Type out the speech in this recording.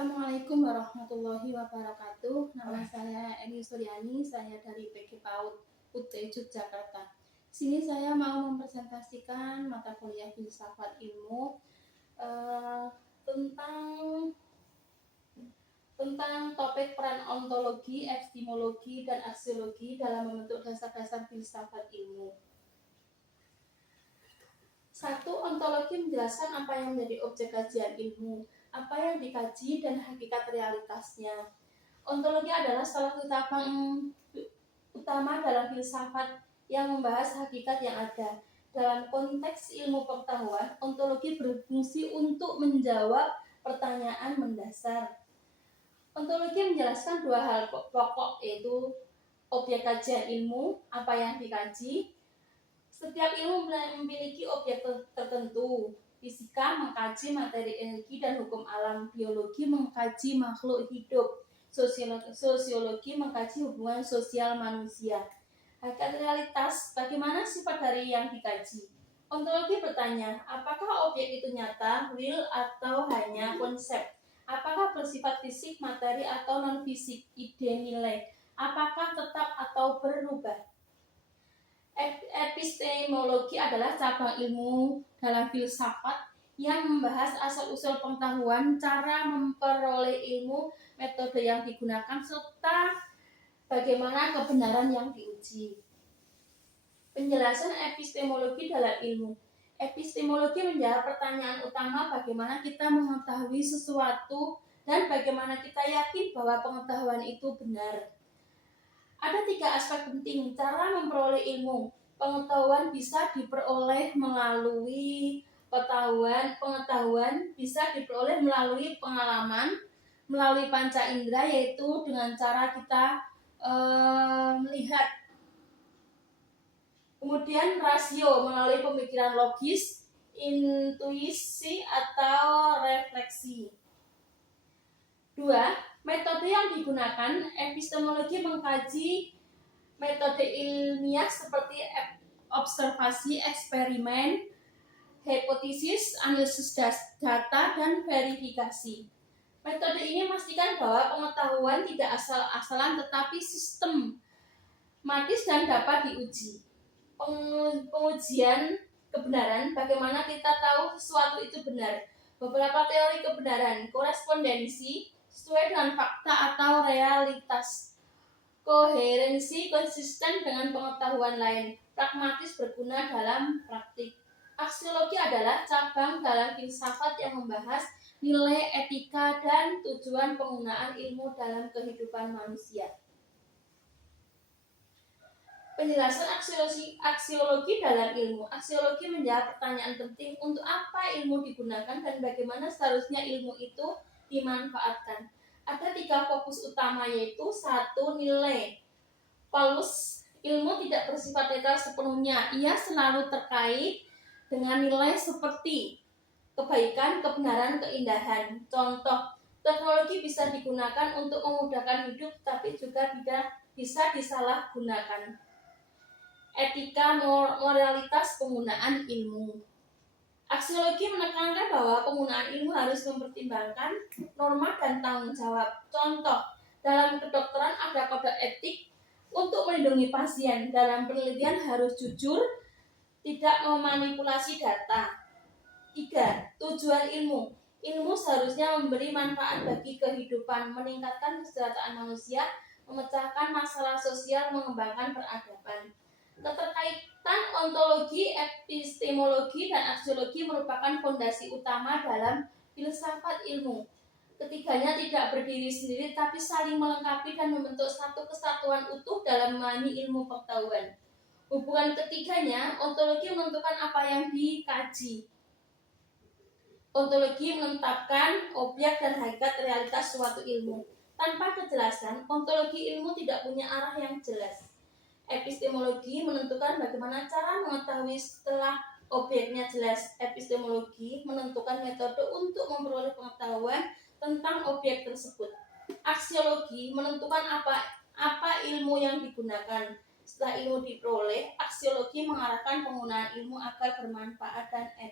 Assalamualaikum warahmatullahi wabarakatuh. Nama saya Eni Suryani, saya dari PG PAUD UT Yogyakarta. Sini saya mau mempresentasikan mata kuliah filsafat ilmu tentang topik peran ontologi, epistemologi, dan aksiologi dalam membentuk dasar-dasar filsafat ilmu. 1. Ontologi menjelaskan apa yang menjadi objek kajian ilmu, apa yang dikaji, dan hakikat realitasnya. Ontologi adalah salah satu cabang utama dalam filsafat yang membahas hakikat yang ada. Dalam konteks ilmu pengetahuan, ontologi berfungsi untuk menjawab pertanyaan mendasar. Ontologi menjelaskan dua hal pokok, yaitu objek kajian ilmu, apa yang dikaji. Setiap ilmu memiliki objek tertentu. Fisika mengkaji materi energi dan hukum alam, biologi mengkaji makhluk hidup, sosiologi mengkaji hubungan sosial manusia. Hakikat realitas, bagaimana sifat dari yang dikaji. Ontologi bertanya, apakah objek itu nyata, real, atau hanya konsep? Apakah bersifat fisik, materi, atau non-fisik, ide, nilai? Apakah tetap atau berubah? Epistemologi adalah cabang ilmu dalam filsafat yang membahas asal-usul pengetahuan, cara memperoleh ilmu, metode yang digunakan, serta bagaimana kebenaran yang diuji. Penjelasan epistemologi dalam ilmu. Epistemologi menjawab pertanyaan utama bagaimana kita mengetahui sesuatu dan bagaimana kita yakin bahwa pengetahuan itu benar. Ada 3 aspek penting cara memperoleh ilmu. Pengetahuan bisa diperoleh melalui pengetahuan bisa diperoleh melalui pengalaman, melalui panca indera, yaitu dengan cara kita melihat. Kemudian rasio melalui pemikiran logis, intuisi atau refleksi. 2. Metode yang digunakan. Epistemologi mengkaji metode ilmiah seperti observasi, eksperimen, hipotesis, analisis data, dan verifikasi. Metode ini memastikan bahwa pengetahuan tidak asal-asalan tetapi sistematis dan dapat diuji. Pengujian kebenaran, bagaimana kita tahu sesuatu itu benar. Beberapa teori kebenaran, korespondensi, sesuai dengan fakta atau realitas, koherensi, konsisten dengan pengetahuan lain, pragmatis, berguna dalam praktik. Aksiologi adalah cabang dalam filsafat yang membahas nilai, etika, dan tujuan penggunaan ilmu dalam kehidupan manusia. Penjelasan aksiologi dalam ilmu. Aksiologi menjawab pertanyaan penting, untuk apa ilmu digunakan dan bagaimana seharusnya ilmu itu dimanfaatkan. Ada 3 fokus utama, yaitu 1. Nilai. Paulus, ilmu tidak bersifat netral sepenuhnya. Ia selalu terkait dengan nilai seperti kebaikan, kebenaran, keindahan. Contoh, teknologi bisa digunakan untuk memudahkan hidup, tapi juga bisa disalahgunakan. Etika, moralitas penggunaan ilmu. Aksiologi menekankan bahwa penggunaan ilmu harus mempertimbangkan norma dan tanggung jawab. Contoh, dalam kedokteran ada kode etik untuk melindungi pasien. Dalam penelitian harus jujur, tidak memanipulasi data. 3. Tujuan ilmu. Ilmu seharusnya memberi manfaat bagi kehidupan, meningkatkan kesejahteraan manusia, memecahkan masalah sosial, mengembangkan peradaban. Keterkaitan ontologi, epistemologi, dan aksiologi merupakan fondasi utama dalam filsafat ilmu. Ketiganya tidak berdiri sendiri, tapi saling melengkapi dan membentuk satu kesatuan utuh dalam memahami ilmu pengetahuan. Hubungan ketiganya, ontologi menentukan apa yang dikaji. Ontologi menetapkan objek dan hakikat realitas suatu ilmu. Tanpa kejelasan, ontologi ilmu tidak punya arah yang jelas. Epistemologi menentukan bagaimana cara mengetahui setelah objeknya jelas. Epistemologi menentukan metode untuk memperoleh pengetahuan tentang objek tersebut. Aksiologi menentukan apa ilmu yang digunakan. Setelah ilmu diperoleh, aksiologi mengarahkan penggunaan ilmu agar bermanfaat dan etis.